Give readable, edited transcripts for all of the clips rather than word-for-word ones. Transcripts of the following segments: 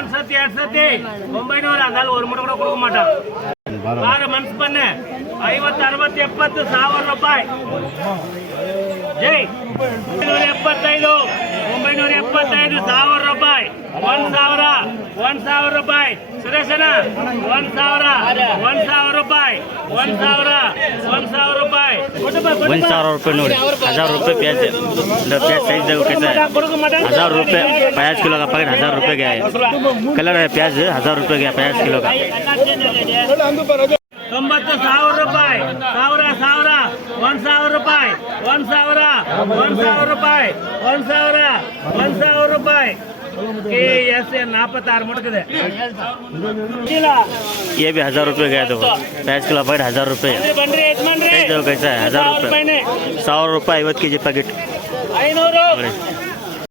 ಒಂದ್ಸತಿ ಎರಡ್ ಸತಿ 900 ಅದ್ರಲ್ಲಿ ಒಂದು ಮೂಟೆ ಕೂಡ ಕೊಡಕ ಮಾಟ ಬಾರ ಮನ್ಸು ಬನ್ನೆ 50 60 70 1000 ರೂಪಾಯಿ ಜೈ 975 975 1000 ರೂಪಾಯಿ 1000 ರೂಪಾಯಿ ಸುರೇಶನ 1000 ರೂಪಾಯಿ 1000 ರೂಪಾಯಿ 1000 रुपये नोड़ी 1000 रुपये प्याज प्याज साइज देखो कैसा है 1000 रुपये 50 किलो का पैकेट 1000 रुपये गया है कलर है प्याज 1000 रुपये गया 50 किलो का 90,000 ರೂಪಾಯಿ 1000 ರೂಪಾಯಿ 1000 ರೂಪಾಯಿ 1000 ರೂಪಾಯಿ KS46 मुटकदे ये भी 1000 रुपये गया तो 50 किलो पैकेट 1000 रुपये देखो कैसा है 1000 रुपये 100 रुपये 50 kg पैकेट 500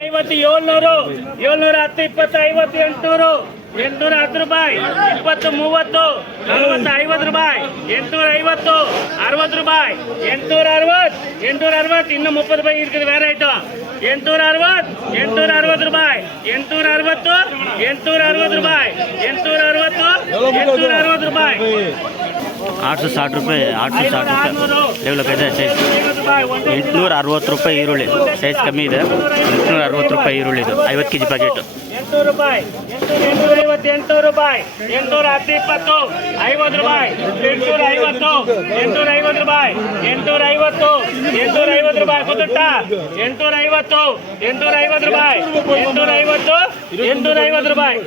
50 700 710 20 50 800 810 ರೂಪಾಯಿ 20 30 40 50 ರೂಪಾಯಿ 850 60 ರೂಪಾಯಿ 860 ಇನ್ನು 30 ರೂಪಾಯಿ ಇರ್ತದೆ ಬೇರೆ ಆಯ್ತು 860 ರೂಪಾಯಿ 860 ರೂಪಾಯಿ 860 ರೂಪಾಯಿ 860 रुपये 860 रुपये लेवल कैसे साइज 860 रुपये ಈರುಳ್ಳಿ ಸೈಜ್ ಕಮ್ಮಿ ಇದೆ 860 ರೂಪಾಯಿ ಈರುಳ್ಳಿ ಇದು 50 kg ಪ್ಯಾಕೆಟ್ 800 ರೂಪಾಯಿ 850 ರೂಪಾಯಿ 810 20 50 ರೂಪಾಯಿ 850 ರೂಪಾಯಿ 850 ರೂಪಾಯಿ ಗೊತ್ತುಂಟ 850 ರೂಪಾಯಿ 850 ರೂಪಾಯಿ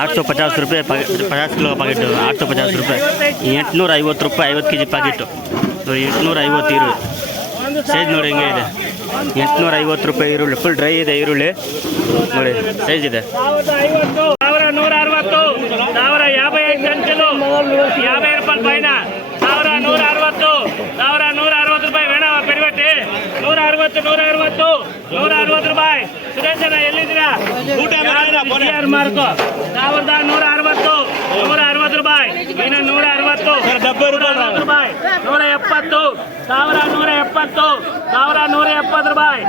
850 रुपये 50 किलो का पैकेट 850 रुपये 850 रुपये 50 kg पैकेट तो 850 ಈರುಳ್ಳಿ ಸೈಜ್ ನೋಡಿ ಹೆಂಗೆ ಇದೆ 850 ರೂಪಾಯಿ ಈರುಳ್ಳಿ ಫುಲ್ ಡ್ರೈ ಇದೆ ಈರುಳ್ಳಿ ನೋಡಿ ಸೈಜ್ ಇದೆ 1160 1055 ಗಂಟಲು 50 ರೂಪಾಯಿ ಪೈನ 1160 ರೂಪಾಯಿ ಬೇಡ ಪೆರಿಬಟ್ಟಿ 160 ರೂಪಾಯಿ ಸುರೇಶನ ಎಲ್ಲಿದ್ದೀರಾ ಮಾರ್ಕೋ 1160 ರೂಪಾಯಿ ಇನ್ನು 160 ರೂಪಾಯಿ 170 1170 ರೂಪಾಯಿ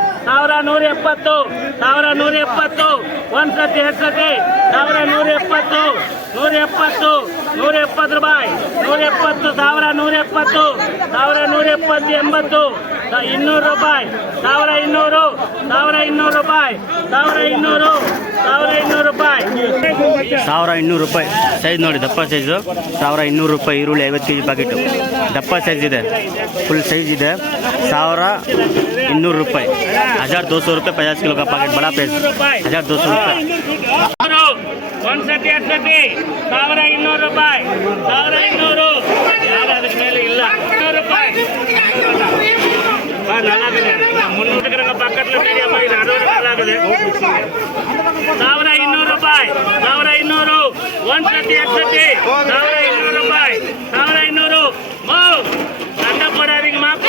1170 ಒಂದ್ಸತಿ ಎರಡು ಸತಿ 1170 170 ರೂಪಾಯಿ 170 1170 80 200 ರೂಪಾಯಿ 1200 ರೂಪಾಯಿ 1200 ರೂಪಾಯಿ 1200 ರೂಪಾಯಿ ಸೈಜ್ ನೋಡಿ ದಪ್ಪ ಸೈಜು 1200 ರೂಪಾಯಿ ಈರುಳ್ಳಿ 50 kg ಪ್ಯಾಕೆಟು ದಪ್ಪ ಸೈಜ್ ಇದೆ ಫುಲ್ ಸೈಜ್ ಇದೆ 1200 ರೂಪಾಯಿ 1200 ರೂಪಾಯಿ 50 किलो का पैकेट बड़ा पेज 1200 रूಪಾಯಿ ಒಂದ್ಸತಿ ಎರಡು ಸತಿ 1200 ರೂಪಾಯಿ 1200 ಯಾರು ಅದಕ್ಕೆ ಮೇಲೆ ಇಲ್ಲ 200 ರೂಪಾಯಿ 300 ಪಕ್ಕದ ಮೀಡಿಯಮ್ ಇದೆ 1200 ರೂಪಾಯಿ 1200 ಒಂದ್ಸತಿ ಎರಡು ಸತಿ 1200 ರೂಪಾಯಿ 1200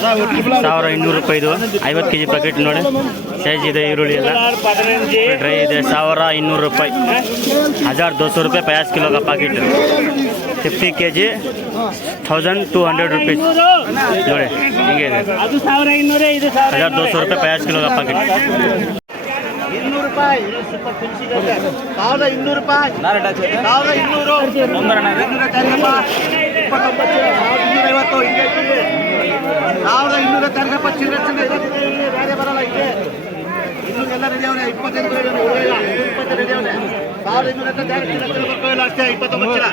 1200 ರೂಪಾಯಿ ಇದು 50 kg ಪ್ಯಾಕೆಟ್ ನೋಡಿ ಸೈಜ್ ಇದೆ ಈರುಳ್ಳಿ ಎಲ್ಲ ಡ್ರೈ ಇದೆ 1200 ರೂಪಾಯಿ 1200 ರೂಪಾಯಿ 50 किलो का पैकेट 50 kg 1200 रुपीस ನೋಡಿ ಹಿಂಗೆ ಇದೆ 1200 ರೂಪಾಯಿ 50 किलो का पैकेट 200 ರೂಪಾಯಿ 1200 ರೂಪಾಯಿ 1200 ಬರಲ್ಲ ಇದೆ ಇನ್ನೂ ಎಲ್ಲ ರೆಡಿ ಅವನೇ 25 ರೆಡಿ ಅವನೇ 1200 ಅಷ್ಟೇ 29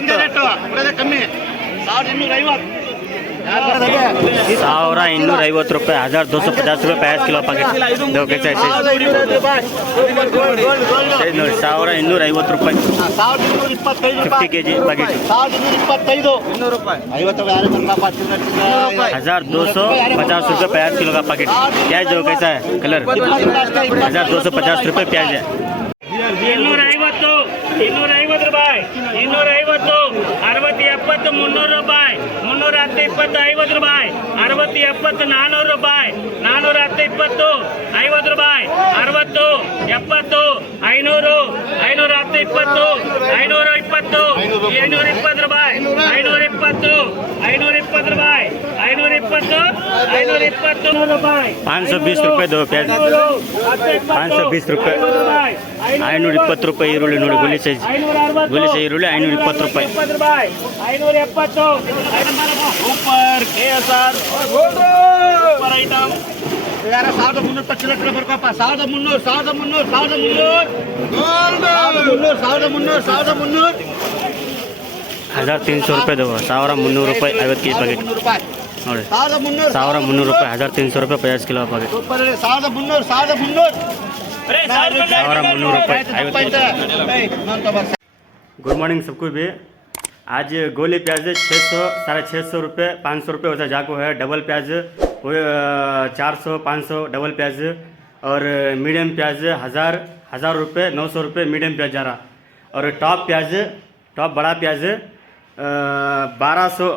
1250 ಕಮ್ಮಿ 1250 1250 ರೂಪಾಯಿ 1250 ರೂಪಾಯಿ 50 किलो पैकेट देखो कैसा है सैज ನೋಡಿ 1250 ರೂಪಾಯಿ 50 kg पैकेट 1250 ರೂಪಾಯಿ 1250 रुपये 50 किलो का पैकेट प्याज देखो कैसा है कलर 1250 रुपये प्याज है 250 ರೂಪಾಯಿ 250 60 70 300 ರೂಪಾಯಿ 350 10 20 50 ರೂಪಾಯಿ 60 70 400 ರೂಪಾಯಿ 410 20 50 ರೂಪಾಯಿ 60 70 500 510 20 520 520 ರೂಪಾಯಿ 520 520 ರೂಪಾಯಿ 520 520 ರೂಪಾಯಿ 520 ರೂಪಾಯಿ दो प्याज 520 ರೂಪಾಯಿ 520 ರೂಪಾಯಿ ಈರುಳ್ಳಿ ನೋಡಿ ಗೋಲಿ ಸೈಜ್ ಈರುಳ್ಳಿ 520 ರೂಪಾಯಿ 570 ಸೂಪರ್ KSR ಸೂಪರ್ ಐಟಮ್ 1300 ಚಿಲ್ಲರೆ ಬರ್ಕಪ್ಪ 1300 ರೂಪಾಯಿ ದೋ 1300 ರೂಪಾಯಿ 50 ಕೆಜಿ ಪ್ಯಾಕೆಟ್ ನೋಡಿ 1300 ರೂಪಾಯಿ 1300 ರೂಪಾಯಿ 50 ಕಿಲೋ ಪ್ಯಾಕೆಟ್ 1300 ರೂಪಾಯಿ 50 गुड मॉर्निंग सबको भी। आज गोली प्याज 600 650 रुपये 500 रुपये वैसा जाको है। डबल प्याज वो 400 500 डबल प्याज और मीडियम प्याज 1000 रुपये 900 रुपये मीडियम प्याज जा रहा। और टॉप प्याज टॉप बड़ा प्याज 1200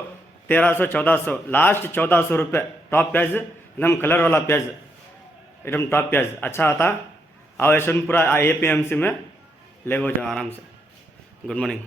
1300 1400 लास्ट 1400 रुपये टॉप प्याज एकदम कलर वाला प्याज एकदम टॉप प्याज अच्छा आता। आओ यशवंतपुरा APMC में ले जाओ आराम से। Good morning.